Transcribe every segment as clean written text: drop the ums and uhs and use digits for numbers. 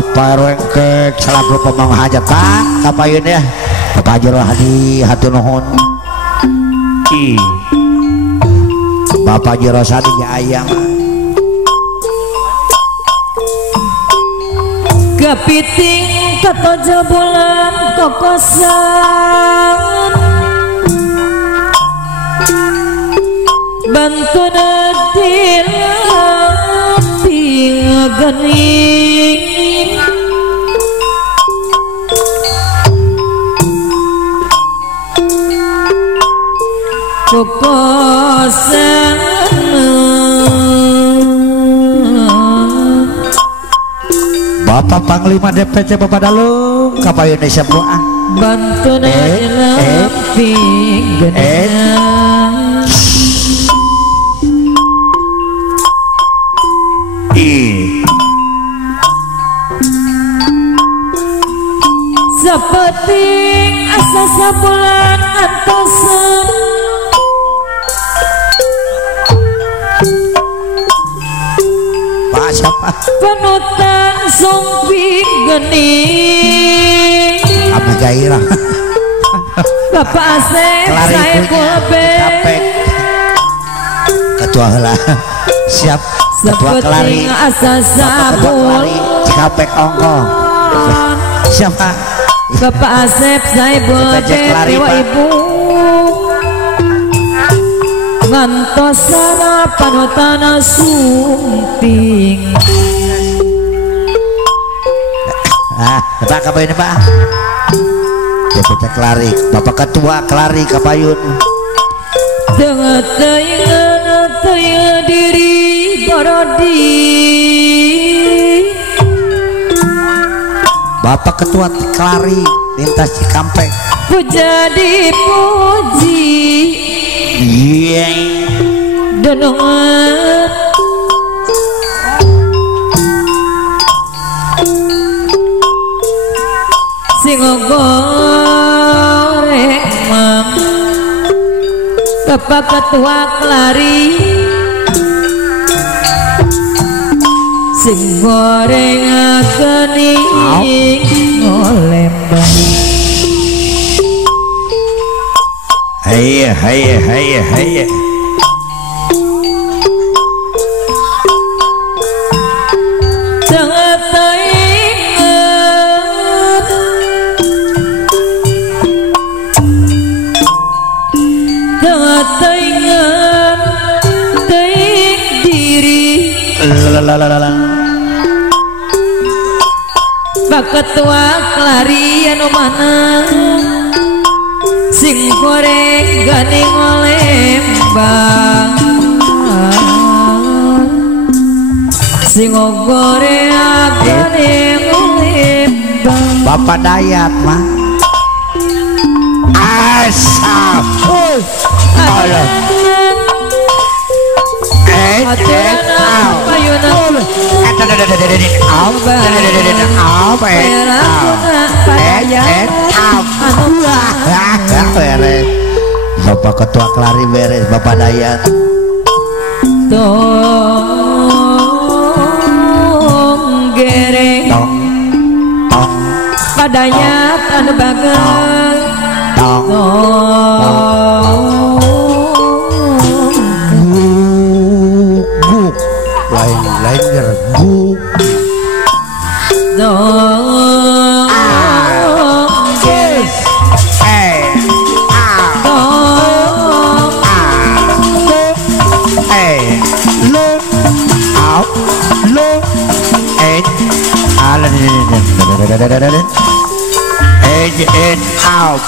Bapak rengkek selaku pemang hajatan kapayun ya Bapak Jero Hadi hatur nuhun Bapak Jero Sadi ayam kepiting ketojo bulan kokosan bantu netil gening kokosan Bapak Panglima DPC Bapak Dalung kapayun Indonesia Buah bantu nepi gening seperti asa sabulan antosan Pak siapa? penutan sumping gening Apa gairah? Bapak Asep saya capek ketua heula siap ketua kelari asa sabun capek ongkong siapa? Bapak Asep saya dewa ibu ngantosana panutana sumping Bapak kapayun Pak DPC kelari Bapak ketua kelari kapayun dengan teuing diri borodi Bapak ketua kelari lintas Cikampek jadi puji denungan goreng mam Bapak ketua kelari sing goreng gening ngolembang Hayya Pak ketua kelari anu mana sing goreng gening ngolembang sing goreng gening ngolembang Bapak Dayat mah asap Allah Bapak ketua kelari beres Bapak Dayat tong gereng tong Dayat anu bagel tong guk lain guk edge and out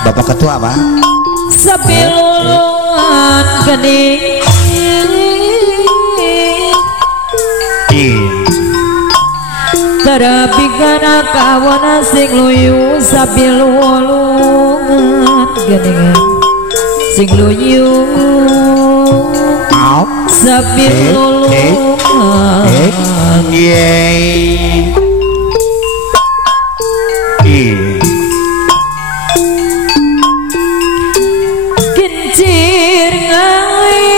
Bapak ketua apa? Sepilungan gening sarabigana kawana sing luyu sabil wolungan geningan sing luyu sabil wolungan kincir ngai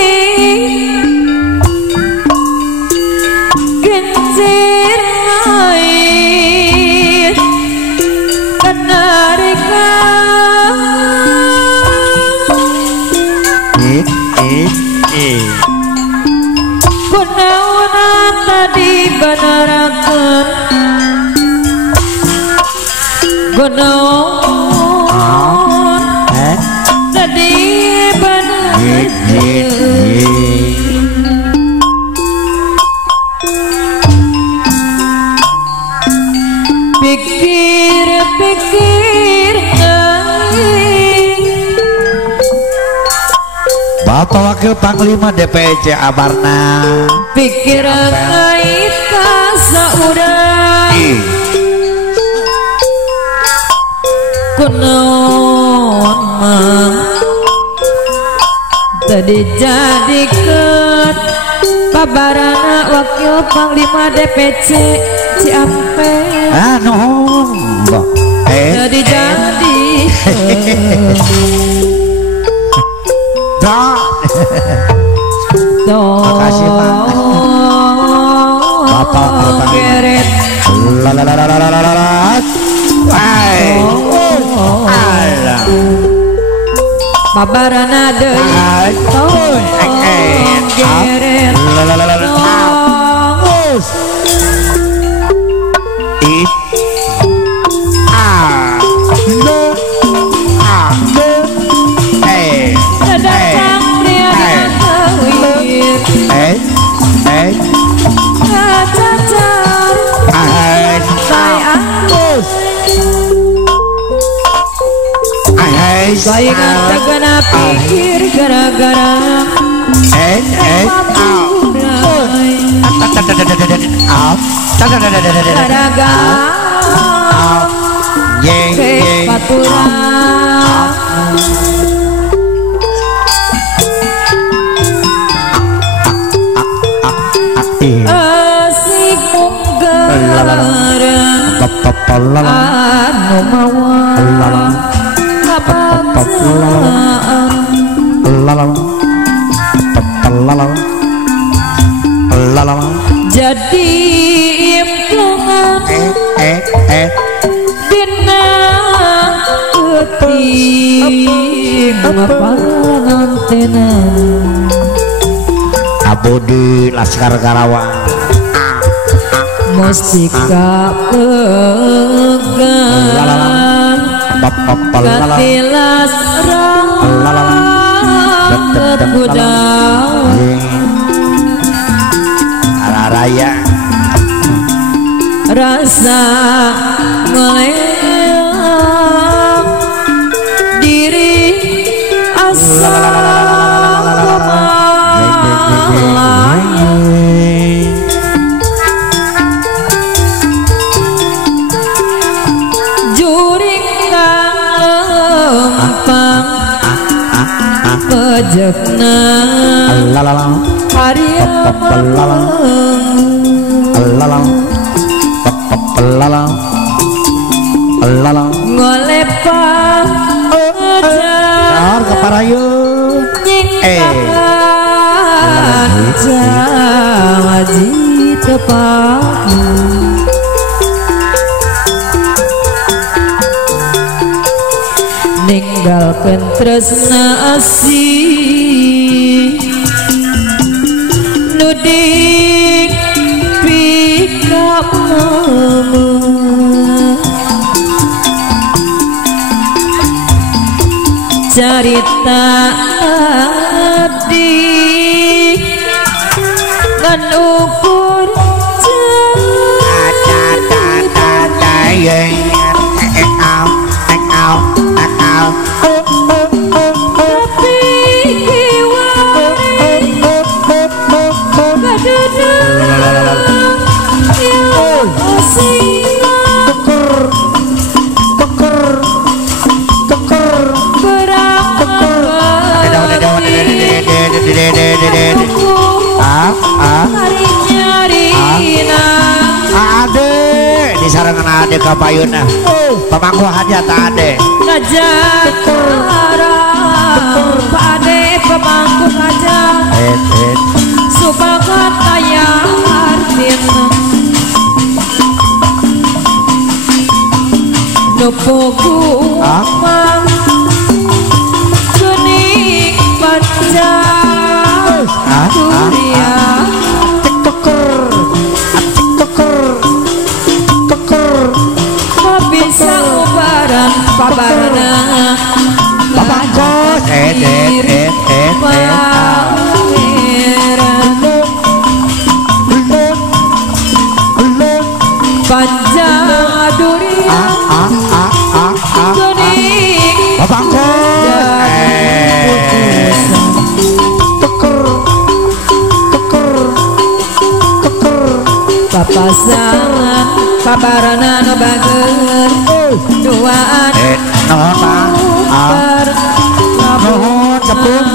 kincir ngai kenarika kunauna tadi benarakan kunaun tadi benarakan pikir-pikir Bapak Wakil Panglima DPC Abarna pikir ngait saurang kunaon mang tadi jadikeun pabarana Wakil Panglima DPC Ciampea jadi makasih Pak Bapak geret babarana deui geret saingan tegana pikir gara-gara asik munggara anu mawa jadi implungan dina peti mapangantena Abudi Laskar Karawang mustika pegang katilas rangket budau raya rasa ngeleang diri asa juring gampang pejekna ngolepang ngejar keparayun janji tepat ninggalkan tresna asih nudik pika mama carita adi ngan ukur tapi kiwari kaduduk yang asing Ade di sarangan ade kapayuna pemangku hajat ade Najat Pade pemangku hajat Subagat ayah artin Nupuku mang Gening panjang Duria bisa ubaran pabarna pamangkos panjang duria gening papasangan pabarana no bager duaan nuhun cepun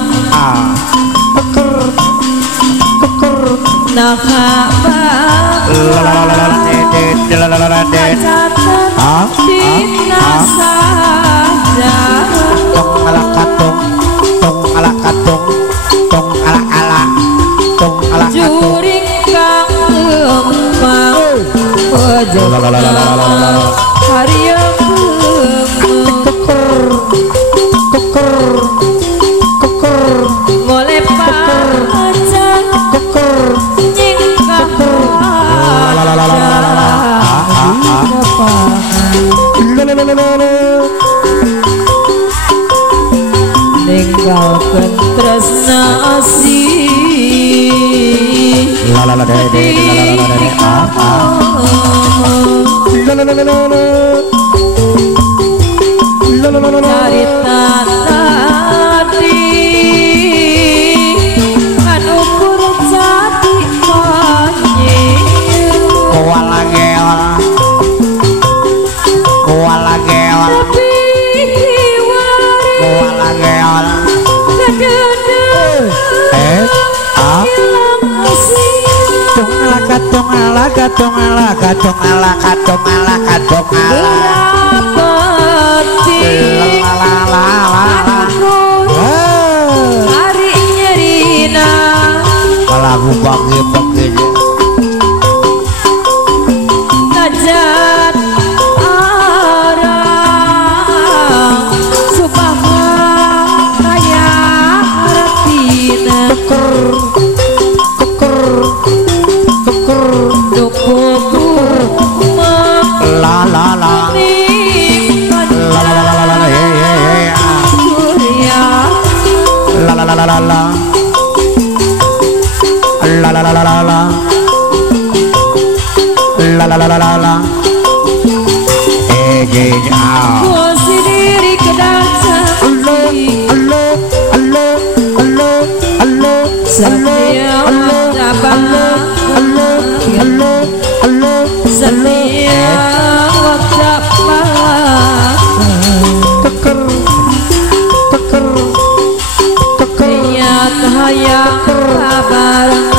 juring kang empang hari yang boleh pacar nyingkah ninggalkan tresna asih cerita tadi anu kurang jati kuala geol tapi kuala geol hari nyerina lagu pagi najat arang subaha kaya haratina dukuku la la la sendiri Satya hayang kabar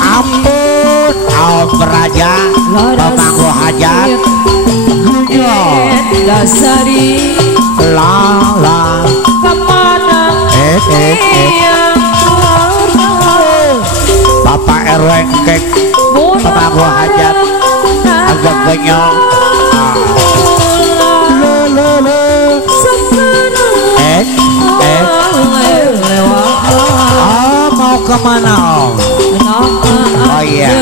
ampun Om Raja pemangku hajat dasari la kemana Bapak RW kek pemangku hajat agak genyong mau kemana Om? Oh iya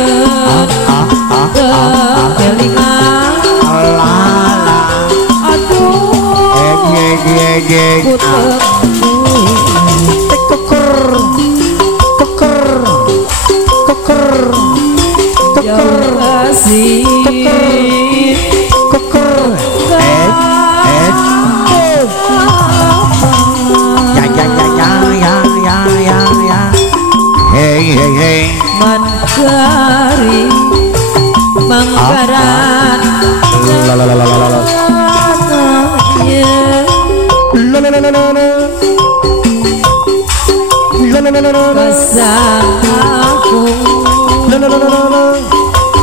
Manggaran kasang aku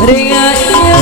ringannya